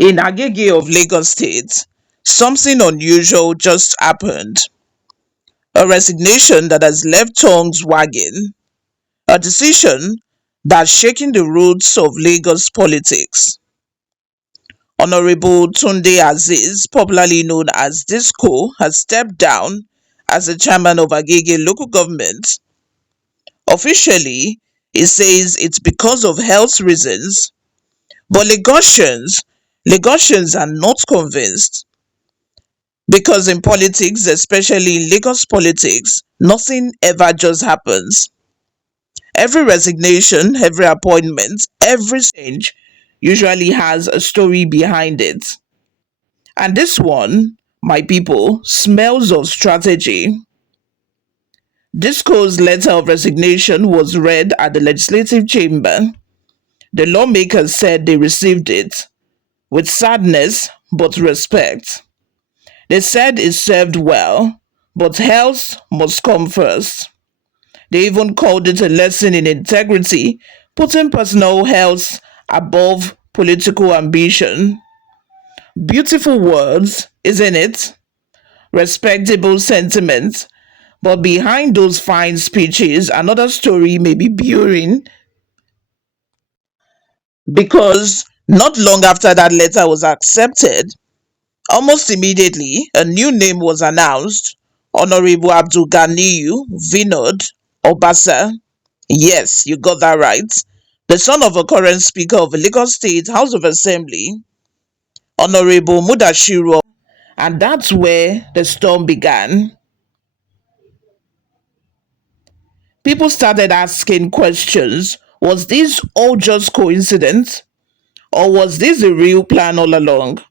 In Agege of Lagos State, something unusual just happened. A resignation that has left tongues wagging, a decision that's shaking the roots of Lagos politics. Honorable Tunde Azeez, popularly known as Disco, has stepped down as the chairman of Agege Local Government. Officially, he says it's because of health reasons, but Lagosians are not convinced. Because in politics, especially in Lagos politics, nothing ever just happens. Every resignation, every appointment, every change usually has a story behind it. And this one, my people, smells of strategy. Disco's letter of resignation was read at the legislative chamber. The lawmakers said they received it with sadness but respect. They said it served well, but health must come first. They even called it a lesson in integrity, putting personal health above political ambition. Beautiful words, isn't it? Respectable sentiments. But behind those fine speeches, another story may be brewing because not long after that letter was accepted, almost immediately, a new name was announced. Honorable AbdulGaniyu Vinod Obasa. Yes, you got that right. The son of a current Speaker of the Lagos State House of Assembly, Honorable Mudashiru. And that's where the storm began. People started asking questions. Was this all just coincidence? Or was this a real plan all along?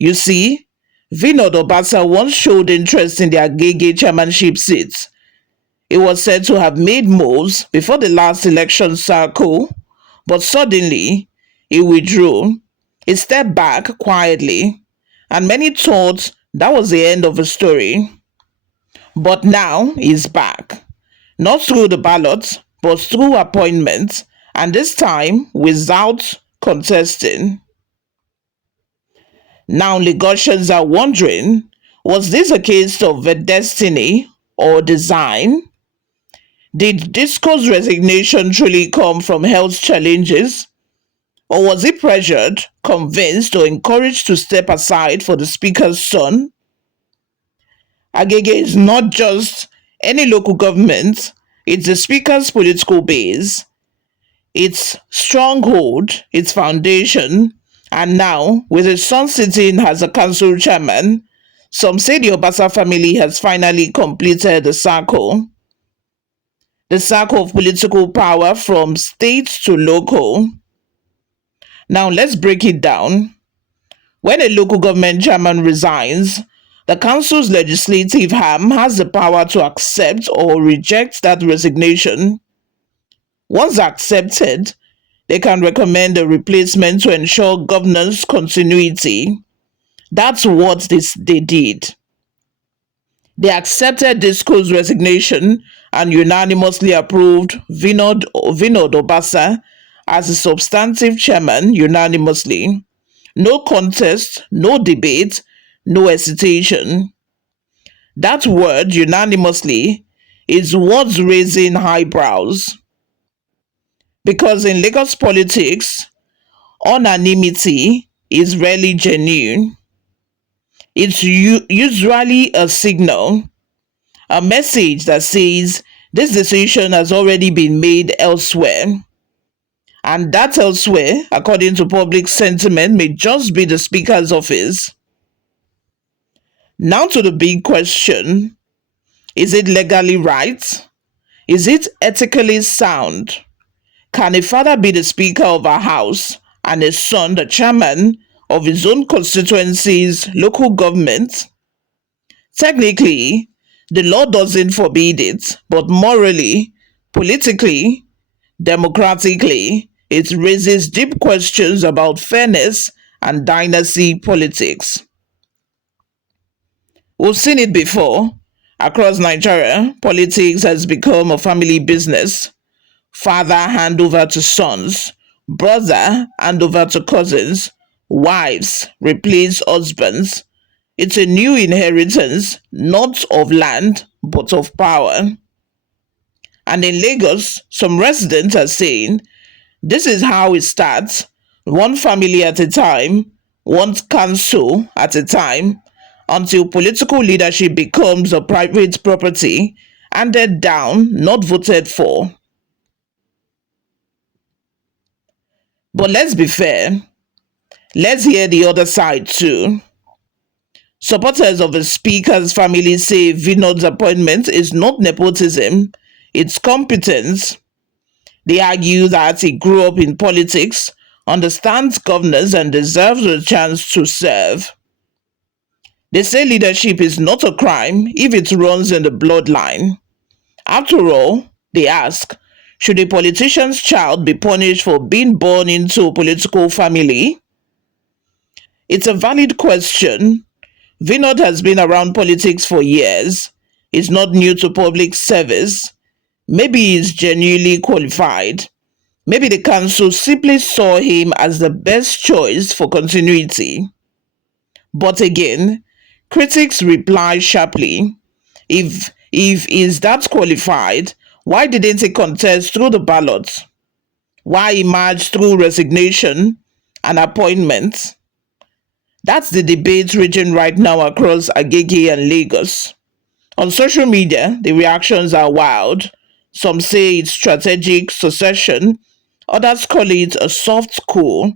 You see, Vinod Obasa once showed interest in the Agege chairmanship seat. He was said to have made moves before the last election cycle, but suddenly he withdrew. He stepped back quietly, and many thought that was the end of the story. But now he's back, not through the ballot, but through appointment, and this time without contesting. Now Lagosians are wondering, was this a case of a destiny or design? Did Disco's resignation truly come from health challenges? Or was he pressured, convinced, or encouraged to step aside for the speaker's son? Agege is not just any local government, it's the speaker's political base, its stronghold, its foundation, and now, with his son sitting as a council chairman, some say the Obasa family has finally completed the circle of political power from state to local. Now, let's break it down. When a local government chairman resigns, the council's legislative arm has the power to accept or reject that resignation. Once accepted, they can recommend a replacement to ensure governance continuity. That's what they did. They accepted Disco's resignation and unanimously approved Vinod Obasa as the substantive chairman unanimously. No contest, no debate, no hesitation. That word, unanimously, is what's raising eyebrows. Because in Lagos politics, unanimity is rarely genuine. It's usually a signal, a message that says this decision has already been made elsewhere. And that elsewhere, according to public sentiment, may just be the speaker's office. Now to the big question, is it legally right? Is it ethically sound? Can a father be the speaker of a house and a son the chairman of his own constituency's local government? Technically, the law doesn't forbid it, but morally, politically, democratically, it raises deep questions about fairness and dynasty politics. We've seen it before. Across Nigeria, politics has become a family business. Father hand over to sons, brother hand over to cousins, wives replace husbands. It's a new inheritance, not of land, but of power. And in Lagos, some residents are saying this is how it starts, one family at a time, one council at a time, until political leadership becomes a private property, handed down, not voted for. But let's be fair, let's hear the other side too. Supporters of the Speaker's family say Vinod's appointment is not nepotism, it's competence. They argue that he grew up in politics, understands governance, and deserves a chance to serve. They say leadership is not a crime if it runs in the bloodline. After all, they ask, should a politician's child be punished for being born into a political family? It's a valid question. Vinod has been around politics for years. He's not new to public service. Maybe he's genuinely qualified. Maybe the council simply saw him as the best choice for continuity. But again, critics reply sharply. If he's that qualified, why didn't he contest through the ballot? Why emerge through resignation and appointment? That's the debate raging right now across Agege and Lagos. On social media, the reactions are wild. Some say it's strategic succession, others call it a soft coup.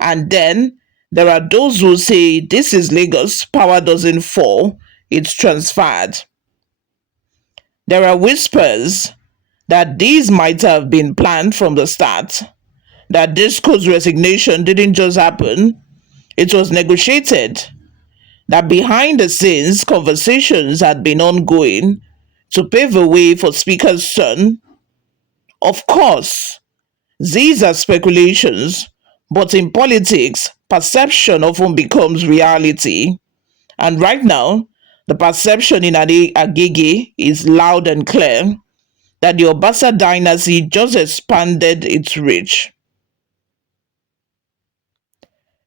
And then there are those who say this is Lagos, power doesn't fall, it's transferred. There are whispers that these might have been planned from the start, that Disco's resignation didn't just happen, it was negotiated, that behind the scenes conversations had been ongoing to pave the way for Speaker's son. Of course, these are speculations, but in politics, perception often becomes reality. And right now, the perception in Agege is loud and clear that the Obasa dynasty just expanded its reach.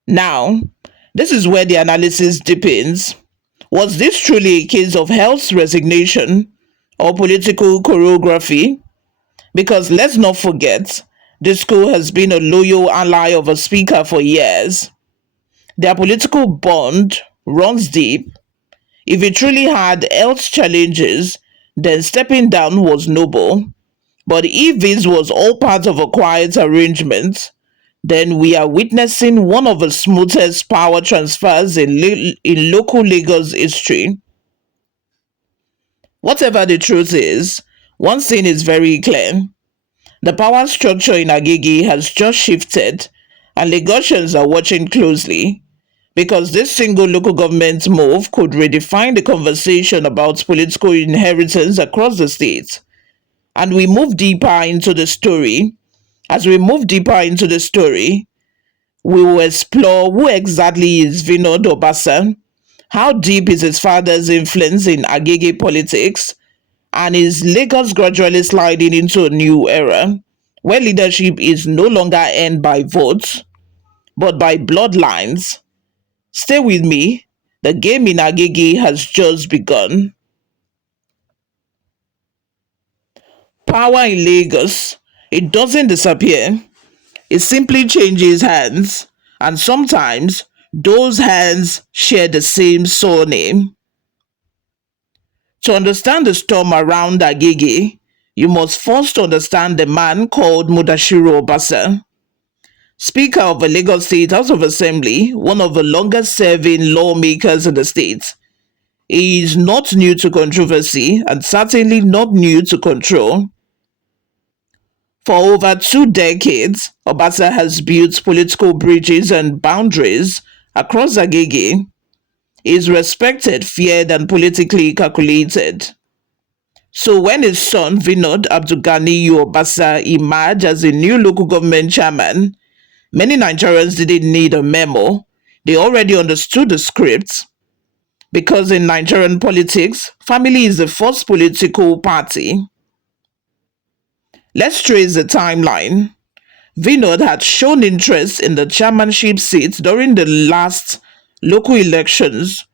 Now, this is where the analysis deepens. Was this truly a case of health resignation or political choreography? Because let's not forget, Disco has been a loyal ally of a speaker for years. Their political bond runs deep. If he truly had health challenges, then stepping down was noble. But if this was all part of a quiet arrangement, then we are witnessing one of the smoothest power transfers in local Lagos history. Whatever the truth is, one thing is very clear. The power structure in Agege has just shifted, and Lagosians are watching closely because this single local government move could redefine the conversation about political inheritance across the state. And we move deeper into the story. As we move deeper into the story, we will explore who exactly is Vinod Obasa, how deep is his father's influence in Agege politics, and is Lagos gradually sliding into a new era where leadership is no longer earned by votes but by bloodlines. Stay with me, the game in Agege has just begun. Power in Lagos, it doesn't disappear, it simply changes hands, and sometimes those hands share the same surname. To understand the storm around Agege, you must first understand the man called Mudashiru Obasa, Speaker of the Lagos State House of Assembly, one of the longest serving lawmakers in the state. He is not new to controversy and certainly not new to control. For over 2 decades, Obasa has built political bridges and boundaries across Agege. He is respected, feared, and politically calculated. So when his son Vinod AbdulGaniyu Obasa emerged as a new local government chairman, many Nigerians didn't need a memo. They already understood the script. Because in Nigerian politics, family is the first political party. Let's trace the timeline. Vinod had shown interest in the chairmanship seat during the last local elections.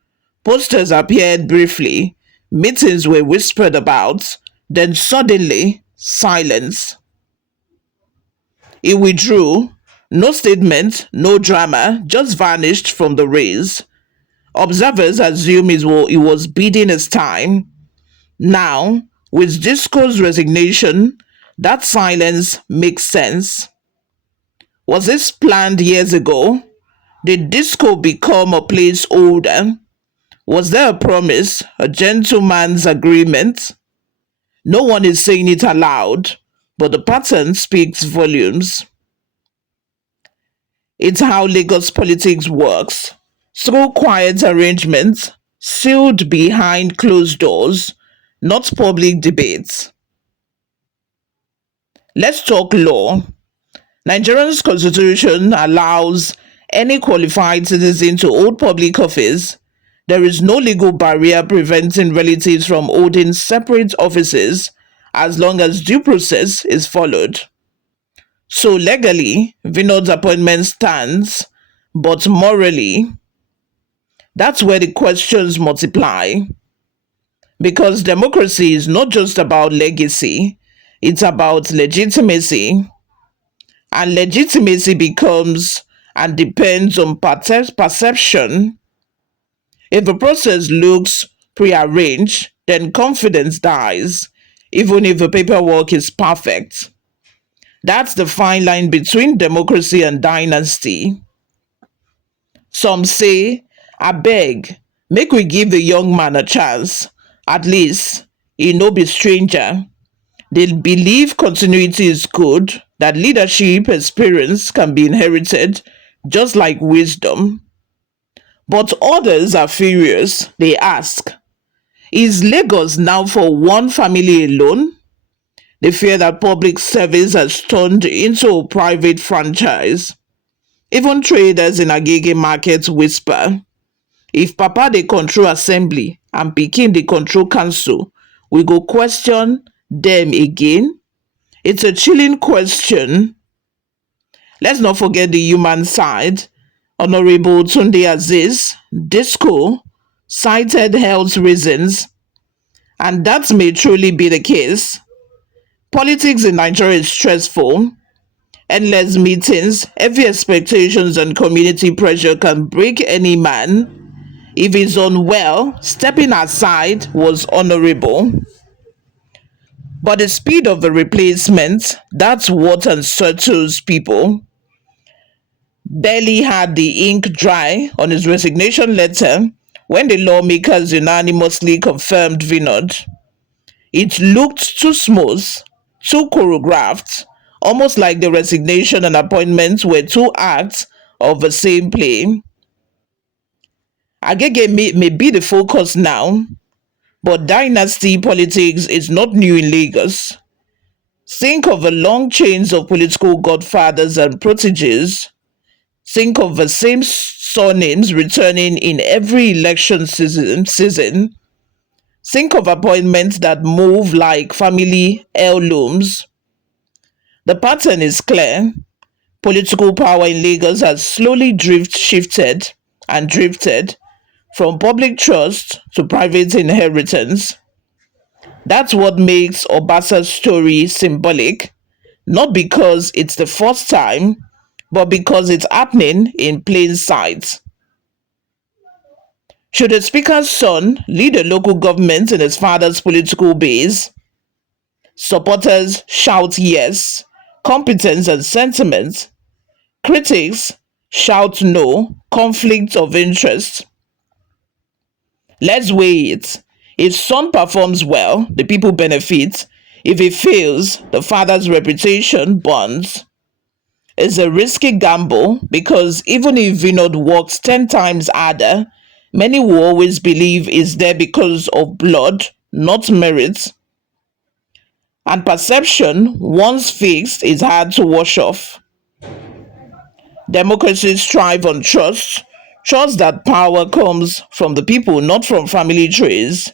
Posters appeared briefly, meetings were whispered about, then suddenly silence. He withdrew, no statement, no drama, just vanished from the race. Observers assumed he was biding his time. Now, with Disco's resignation, that silence makes sense. Was this planned years ago? Did Disco become a placeholder? Was there a promise, a gentleman's agreement? No one is saying it aloud, but the pattern speaks volumes. It's how Lagos politics works. Through quiet arrangements, sealed behind closed doors, not public debates. Let's talk law. Nigerian's constitution allows any qualified citizen to hold public office. There is no legal barrier preventing relatives from holding separate offices as long as due process is followed. So legally, Vinod's appointment stands, but morally, that's where the questions multiply. Because democracy is not just about legacy, it's about legitimacy. And legitimacy becomes and depends on perception. If the process looks prearranged, then confidence dies, even if the paperwork is perfect. That's the fine line between democracy and dynasty. Some say, I beg, make we give the young man a chance. At least, he no be stranger. They believe continuity is good, that leadership experience can be inherited, just like wisdom. But others are furious. They ask, is Lagos now for one family alone? They fear that public service has turned into a private franchise. Even traders in Agege markets whisper, if Papa dey control assembly and Pikin dey control council, we go question them again? It's a chilling question. Let's not forget the human side. Honorable Tunde Azeez Disco cited health reasons, and that may truly be the case. Politics in Nigeria is stressful. Endless meetings, heavy expectations, and community pressure can break any man. If he's unwell, stepping aside was honorable. But the speed of the replacement, that's what unsettles people. Barely had the ink dry on his resignation letter when the lawmakers unanimously confirmed Vinod. It looked too smooth, too choreographed, almost like the resignation and appointment were two acts of the same play. Agege may be the focus now, but dynasty politics is not new in Lagos. Think of the long chains of political godfathers and proteges. Think of the same surnames returning in every election season. Think of appointments that move like family heirlooms. The pattern is clear. Political power in Lagos has slowly shifted and drifted from public trust to private inheritance. That's what makes Obasa's story symbolic, not because it's the first time, but because it's happening in plain sight. Should a speaker's son lead a local government in his father's political base? Supporters shout yes, competence and sentiment. Critics shout no, conflict of interest. Let's weigh it. If son performs well, the people benefit. If he fails, the father's reputation burns. It's a risky gamble because even if Vinod works 10 times harder, many will always believe he's there because of blood, not merit. And perception, once fixed, is hard to wash off. Democracies thrive on trust. Trust that power comes from the people, not from family trees.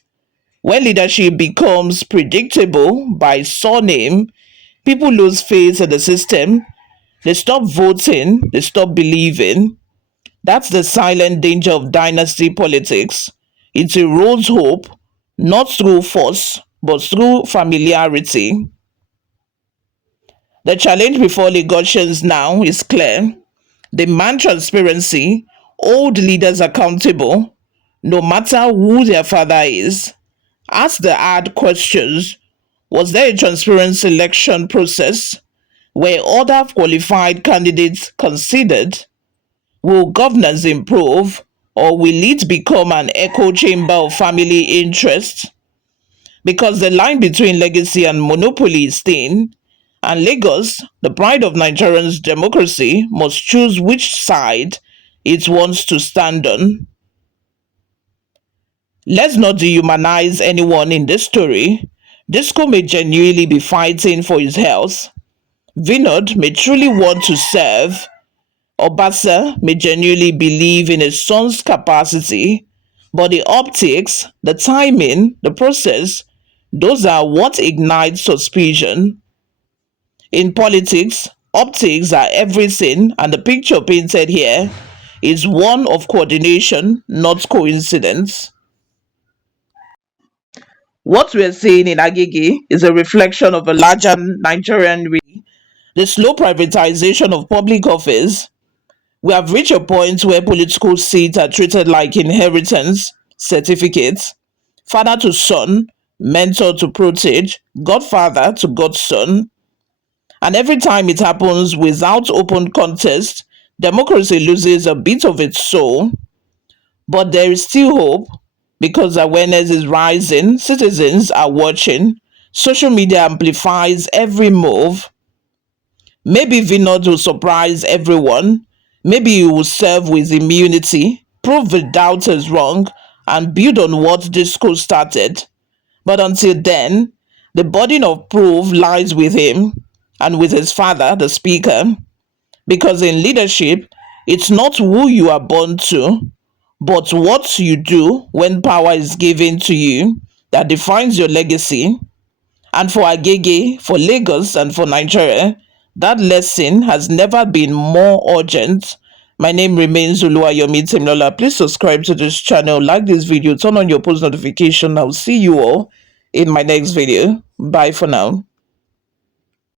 When leadership becomes predictable by surname, people lose faith in the system. They stop voting, they stop believing. That's the silent danger of dynasty politics. It erodes hope, not through force, but through familiarity. The challenge before Lagosians now is clear. Demand transparency, hold leaders accountable, no matter who their father is. Ask the hard questions. Was there a transparent selection process? Were other qualified candidates considered? Will governance improve, or will it become an echo chamber of family interests? Because the line between legacy and monopoly is thin, and Lagos, the pride of Nigerians' democracy, must choose which side it wants to stand on. Let's not dehumanize anyone in this story. Disco may genuinely be fighting for his health. Vinod may truly want to serve. Obasa may genuinely believe in his son's capacity, but the optics, the timing, the process, those are what ignite suspicion. In politics, optics are everything, and the picture painted here is one of coordination, not coincidence. What we're seeing in Agege is a reflection of a larger Nigerian reality. The slow privatization of public office. We have reached a point where political seats are treated like inheritance certificates, father to son, mentor to protege, godfather to godson. And every time it happens without open contest, democracy loses a bit of its soul. But there is still hope because awareness is rising, citizens are watching, social media amplifies every move. Maybe Vinod will surprise everyone. Maybe he will serve with immunity, prove the doubters wrong, and build on what Disco started. But until then, the burden of proof lies with him and with his father, the speaker. Because in leadership, it's not who you are born to, but what you do when power is given to you that defines your legacy. And for Agege, for Lagos, and for Nigeria, that lesson has never been more urgent. My name remains Oluwayomi Temlola. Please subscribe to this channel, like this video, turn on your post notification. I'll see you all in my next video. Bye for now.